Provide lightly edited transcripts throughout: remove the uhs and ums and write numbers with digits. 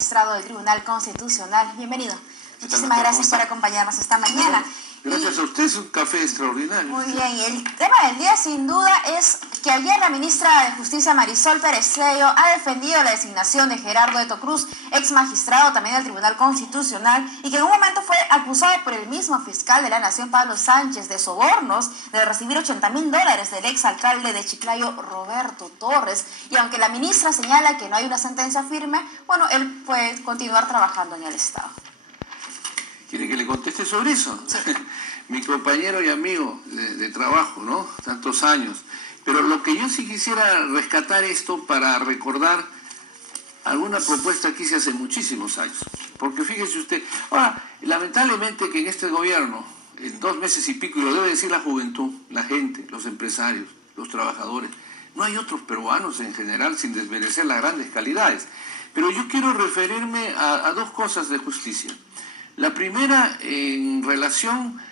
Magistrado del Tribunal Constitucional. Bienvenido. Muchísimas gracias por acompañarnos esta mañana. Gracias a usted, es un café extraordinario. Muy bien, y el tema del día sin duda es que ayer la ministra de Justicia Marisol Perezello ha defendido la designación de Gerardo Eto Cruz, ex magistrado también del Tribunal Constitucional, y que en un momento fue acusado por el mismo fiscal de la Nación, Pablo Sánchez, de sobornos, de recibir $80.000 del ex alcalde de Chiclayo, Roberto Torres. Y aunque la ministra señala que no hay una sentencia firme, bueno, él puede continuar trabajando en el Estado. ¿Quiere que le conteste sobre eso? Sí. Mi compañero y amigo de trabajo, ¿no? Tantos años. Pero lo que yo sí quisiera rescatar esto para recordar alguna propuesta que hice hace muchísimos años. Porque fíjese usted, ahora, lamentablemente que en este gobierno, en 2 meses y pico, y lo debe decir la juventud, la gente, los empresarios, los trabajadores, no hay otros peruanos en general, sin desmerecer las grandes calidades. Pero yo quiero referirme a 2 cosas de justicia. La primera, en relación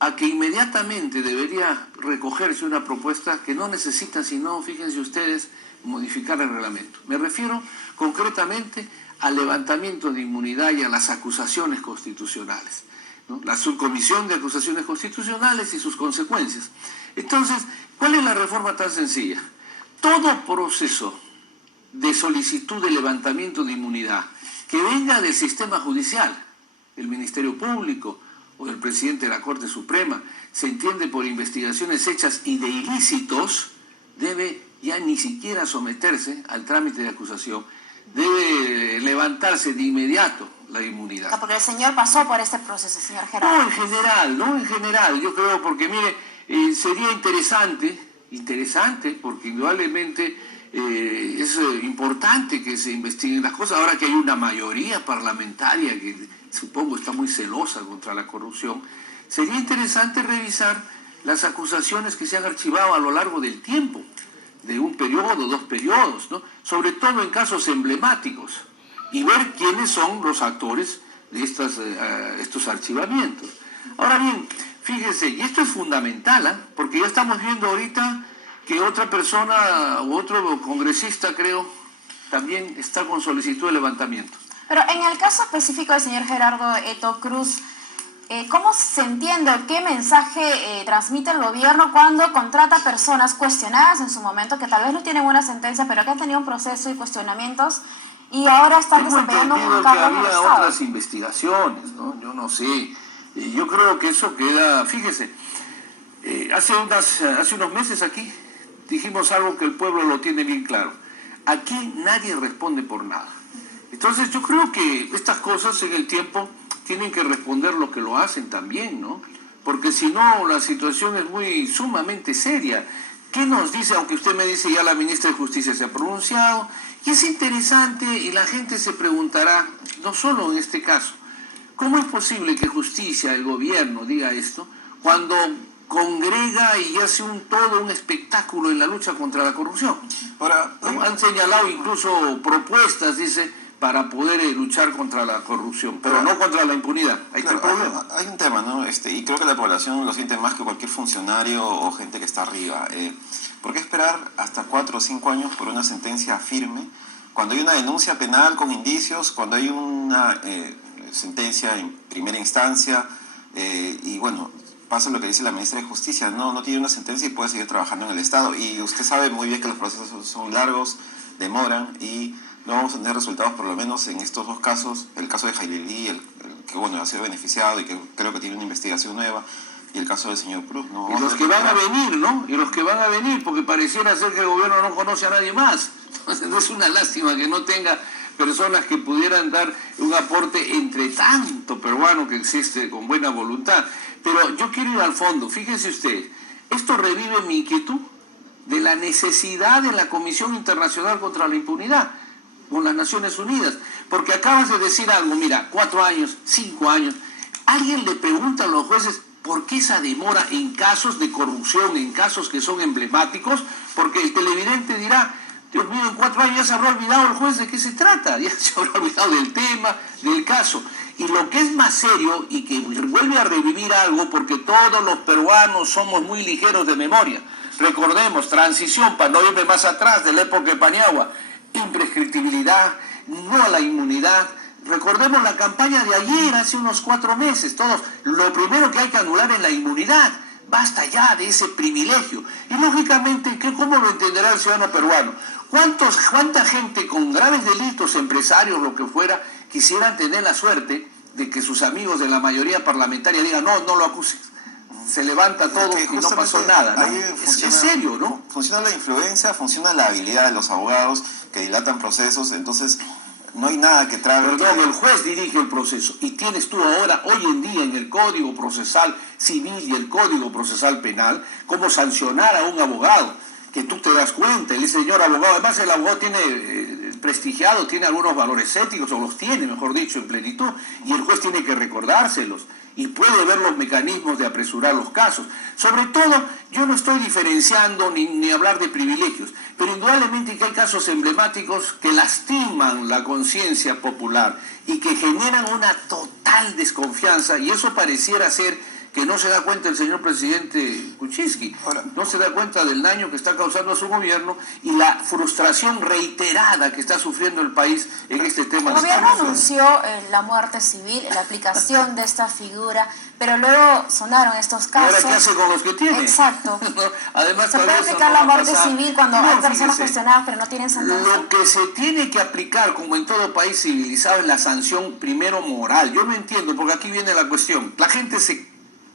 a que inmediatamente debería recogerse una propuesta que no necesita, sino, fíjense ustedes, modificar el reglamento. Me refiero concretamente al levantamiento de inmunidad y a las acusaciones constitucionales, ¿no? La subcomisión de acusaciones constitucionales y sus consecuencias. Entonces, ¿cuál es la reforma tan sencilla? Todo proceso de solicitud de levantamiento de inmunidad que venga del sistema judicial, el Ministerio Público o del presidente de la Corte Suprema, se entiende por investigaciones hechas y de ilícitos, debe ya ni siquiera someterse al trámite de acusación, debe levantarse de inmediato la inmunidad. Porque el señor pasó por este proceso, señor Gerardo. No en general, yo creo, porque mire, sería interesante, porque indudablemente es importante que se investiguen las cosas, ahora que hay una mayoría parlamentaria que supongo está muy celosa contra la corrupción, sería interesante revisar las acusaciones que se han archivado a lo largo del tiempo, de un periodo, 2 periodos, ¿no? Sobre todo en casos emblemáticos, y ver quiénes son los actores de estos archivamientos. Ahora bien, fíjese, y esto es fundamental, porque ya estamos viendo ahorita que otra persona u otro congresista, creo, también está con solicitud de levantamiento. Pero en el caso específico del señor Gerardo Eto Cruz, ¿cómo se entiende o qué mensaje transmite el gobierno cuando contrata personas cuestionadas en su momento, que tal vez no tienen una sentencia, pero que han tenido un proceso y cuestionamientos, y ahora están desempeñando un cargo en el Estado? Había otras investigaciones, ¿no? Yo no sé. Yo creo que eso queda, fíjese, hace unos meses aquí dijimos algo que el pueblo lo tiene bien claro. Aquí nadie responde por nada. Entonces yo creo que estas cosas en el tiempo tienen que responder lo que lo hacen también, ¿no? Porque si no, la situación es sumamente seria. ¿Qué nos dice? Aunque usted me dice ya la ministra de Justicia se ha pronunciado, y es interesante y la gente se preguntará, no solo en este caso, ¿cómo es posible que justicia, el gobierno, diga esto cuando congrega y hace todo un espectáculo en la lucha contra la corrupción? Ahora, han señalado incluso propuestas, dice, para poder luchar contra la corrupción, pero no contra la impunidad. Ahí está el problema. Hay un tema, ¿no? Y creo que la población lo siente más que cualquier funcionario o gente que está arriba. ¿Por qué esperar hasta 4 o 5 años por una sentencia firme cuando hay una denuncia penal con indicios, cuando hay una sentencia en primera instancia y bueno, pasa lo que dice la ministra de Justicia, no tiene una sentencia y puede seguir trabajando en el Estado? Y usted sabe muy bien que los procesos son largos, demoran y no vamos a tener resultados, por lo menos en estos 2 casos, el caso de Jailelí, el que bueno, ha sido beneficiado y que creo que tiene una investigación nueva, y el caso del señor Cruz, ¿no? Y los que van a venir, ¿no? Y los que van a venir, porque pareciera ser que el gobierno no conoce a nadie más. Entonces es una lástima que no tenga personas que pudieran dar un aporte entre tanto peruano que existe con buena voluntad. Pero yo quiero ir al fondo. Fíjese usted, esto revive mi inquietud de la necesidad de la Comisión Internacional contra la Impunidad con las Naciones Unidas, porque acabas de decir algo, mira, 4 años, 5 años, alguien le pregunta a los jueces por qué esa demora en casos de corrupción, en casos que son emblemáticos, porque el televidente dirá, Dios mío, en 4 años ya se habrá olvidado el juez de qué se trata, ya se habrá olvidado del tema, del caso. Y lo que es más serio y que vuelve a revivir algo, porque todos los peruanos somos muy ligeros de memoria. Recordemos, transición, para no irme más atrás, de la época de Paniagua, imprescriptibilidad, no a la inmunidad. Recordemos la campaña de ayer, hace unos 4 meses, todos, lo primero que hay que anular es la inmunidad. Basta ya de ese privilegio. Y lógicamente, ¿cómo lo entenderá el ciudadano peruano? ¿Cuánta gente con graves delitos, empresarios, lo que fuera, quisieran tener la suerte de que sus amigos de la mayoría parlamentaria digan, no, no lo acuses? Se levanta todo y no pasó nada, ¿no? Es serio, ¿no? Funciona la influencia, funciona la habilidad de los abogados que dilatan procesos, entonces no hay nada que trabe. Perdón, el juez dirige el proceso y tienes tú ahora, hoy en día, en el Código Procesal Civil y el Código Procesal Penal, cómo sancionar a un abogado, que tú te das cuenta, el señor abogado, además el abogado tiene prestigiado, tiene algunos valores éticos, o los tiene, mejor dicho, en plenitud, y el juez tiene que recordárselos y puede ver los mecanismos de apresurar los casos. Sobre todo, yo no estoy diferenciando ni hablar de privilegios, pero indudablemente que hay casos emblemáticos que lastiman la conciencia popular y que generan una total desconfianza, y eso pareciera ser que no se da cuenta el señor presidente Kuczynski, no se da cuenta del daño que está causando a su gobierno y la frustración reiterada que está sufriendo el país en este tema. El gobierno anunció la muerte civil, la aplicación de esta figura, pero luego sonaron estos casos. ¿Y ahora qué hace con los que tiene? Exacto. Además, se puede aplicar la muerte civil cuando hay personas cuestionadas pero no tienen sentencia. Lo que se tiene que aplicar, como en todo país civilizado, es la sanción primero moral. Yo no entiendo, porque aquí viene la cuestión. La gente se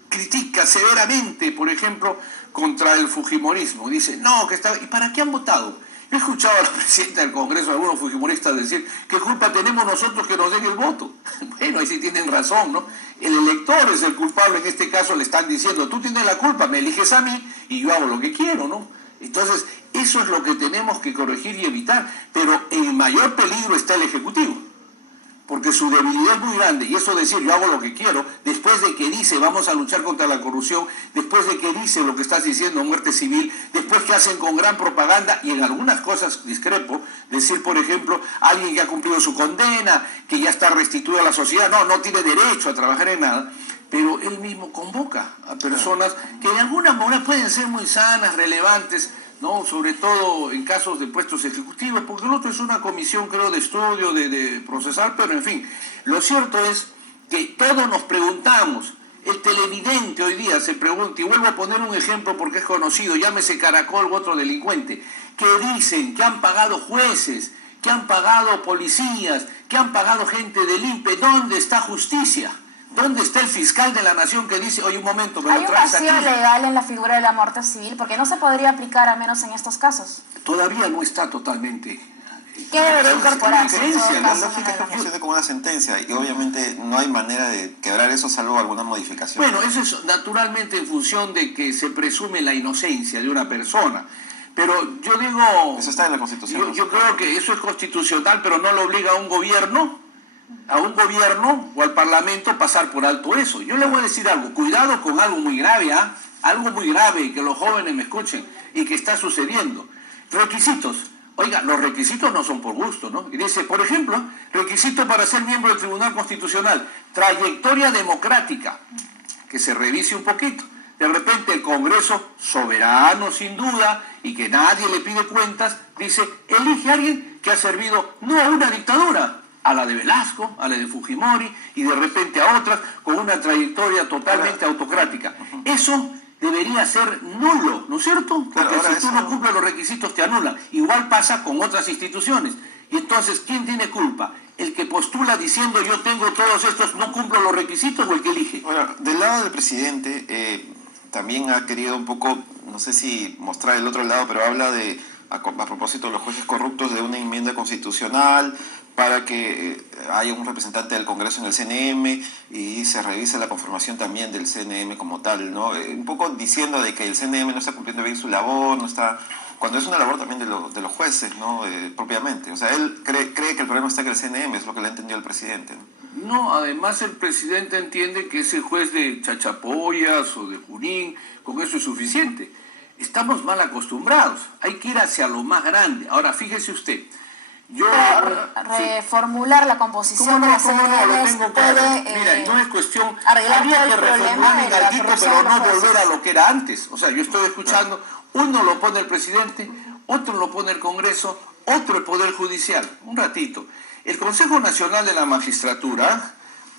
critica severamente, por ejemplo, contra el fujimorismo. Dice, no, que está... ¿Y para qué han votado? Yo he escuchado a la presidenta del Congreso, a algunos fujimoristas decir, ¿qué culpa tenemos nosotros que nos den el voto? Bueno, ahí sí tienen razón, ¿no? El elector es el culpable, en este caso le están diciendo, tú tienes la culpa, me eliges a mí y yo hago lo que quiero, ¿no? Entonces, eso es lo que tenemos que corregir y evitar, pero en mayor peligro está el Ejecutivo, porque su debilidad es muy grande, y eso decir yo hago lo que quiero, después de que dice vamos a luchar contra la corrupción, después de que dice lo que estás diciendo, muerte civil, después que hacen con gran propaganda, y en algunas cosas discrepo, decir por ejemplo, alguien que ha cumplido su condena, que ya está restituido a la sociedad, no tiene derecho a trabajar en nada, pero él mismo convoca a personas que de alguna manera pueden ser muy sanas, relevantes, ¿no? Sobre todo en casos de puestos ejecutivos, porque el otro es una comisión, creo, de estudio, de procesar, pero en fin, lo cierto es que todos nos preguntamos, el televidente hoy día se pregunta, y vuelvo a poner un ejemplo porque es conocido, llámese Caracol u otro delincuente, que dicen que han pagado jueces, que han pagado policías, que han pagado gente del INPE, ¿dónde está justicia? ¿Dónde está el fiscal de la nación que dice, oye, un momento, me lo traes aquí? ¿Hay un vacío legal en la figura de la muerte civil? Porque no se podría aplicar, al menos en estos casos. Todavía no está totalmente. ¿Qué debería incorporarse? La lógica es que funcione como una sentencia y obviamente no hay manera de quebrar eso salvo alguna modificación. Bueno, eso es naturalmente en función de que se presume la inocencia de una persona. Pero yo digo... Eso está en la Constitución. Yo creo que eso es constitucional, pero no lo obliga a un gobierno o al Parlamento pasar por alto eso. Yo le voy a decir algo, cuidado con algo muy grave, algo muy grave, y que los jóvenes me escuchen, y que está sucediendo. Requisitos. Oiga, los requisitos no son por gusto, ¿no? Y dice, por ejemplo, requisito para ser miembro del Tribunal Constitucional, trayectoria democrática, que se revise un poquito. De repente el Congreso, soberano sin duda, y que nadie le pide cuentas, dice, elige a alguien que ha servido no a una dictadura, a la de Velasco, a la de Fujimori, y de repente a otras, con una trayectoria totalmente autocrática. Eso debería ser nulo, ¿no es cierto? Porque si tú no cumples los requisitos te anulan. Igual pasa con otras instituciones. Y entonces, ¿quién tiene culpa? ¿El que postula diciendo yo tengo todos estos, no cumplo los requisitos, o el que elige? Ahora, del lado del presidente, también ha querido un poco, no sé si mostrar el otro lado, pero habla de, a propósito de los jueces corruptos, de una enmienda constitucional para que haya un representante del Congreso en el CNM y se revise la conformación también del CNM como tal, ¿no? Un poco diciendo de que el CNM no está cumpliendo bien su labor, no está, cuando es una labor también de los jueces, ¿no? Propiamente. O sea, él cree que el problema está en el CNM, es lo que le ha entendido el presidente, ¿no? No, además el presidente entiende que ese juez de Chachapoyas o de Junín, con eso es suficiente. Estamos mal acostumbrados, hay que ir hacia lo más grande. Ahora, fíjese usted, reformular la composición de la CNM puede... Mira, no es cuestión... Habría que reformular en algo, pero no volver a lo que era antes. O sea, yo estoy escuchando, uno lo pone el presidente, otro lo pone el Congreso, otro el Poder Judicial. Un ratito. El Consejo Nacional de la Magistratura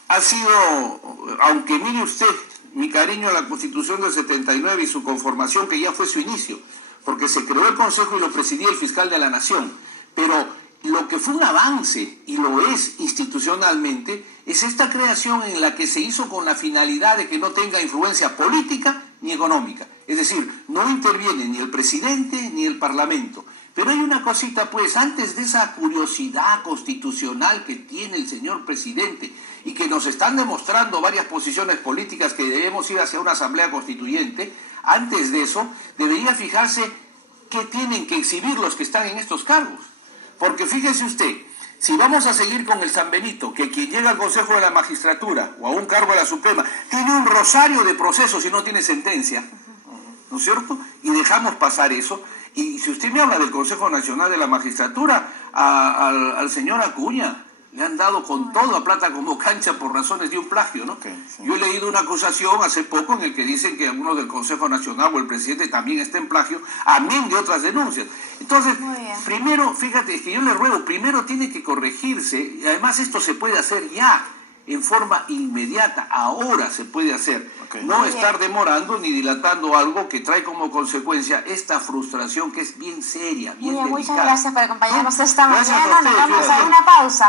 ha sido, aunque mire usted, mi cariño a la Constitución del 79 y su conformación, que ya fue su inicio, porque se creó el Consejo y lo presidía el fiscal de la Nación, pero lo que fue un avance, y lo es institucionalmente, es esta creación en la que se hizo con la finalidad de que no tenga influencia política ni económica. Es decir, no interviene ni el presidente ni el parlamento. Pero hay una cosita, pues, antes de esa curiosidad constitucional que tiene el señor presidente y que nos están demostrando varias posiciones políticas que debemos ir hacia una asamblea constituyente, antes de eso debería fijarse qué tienen que exhibir los que están en estos cargos. Porque fíjese usted, si vamos a seguir con el San Benito, que quien llega al Consejo de la Magistratura o a un cargo de la Suprema tiene un rosario de procesos y no tiene sentencia, ¿no es cierto? Y dejamos pasar eso. Y si usted me habla del Consejo Nacional de la Magistratura, al señor Acuña le han dado con todo a plata como cancha por razones de un plagio, ¿no? Okay, sí. Yo he leído una acusación hace poco en el que dicen que algunos del Consejo Nacional o el presidente también está en plagio, amén de otras denuncias. Entonces, primero, fíjate, es que yo le ruego, primero tiene que corregirse, y además esto se puede hacer ya, en forma inmediata, ahora se puede hacer. Okay. No estar demorando ni dilatando algo que trae como consecuencia esta frustración que es bien seria, bien delicada. Muchas gracias por acompañarnos esta Gracias mañana. a ustedes, Nos vamos a fíjate. una pausa.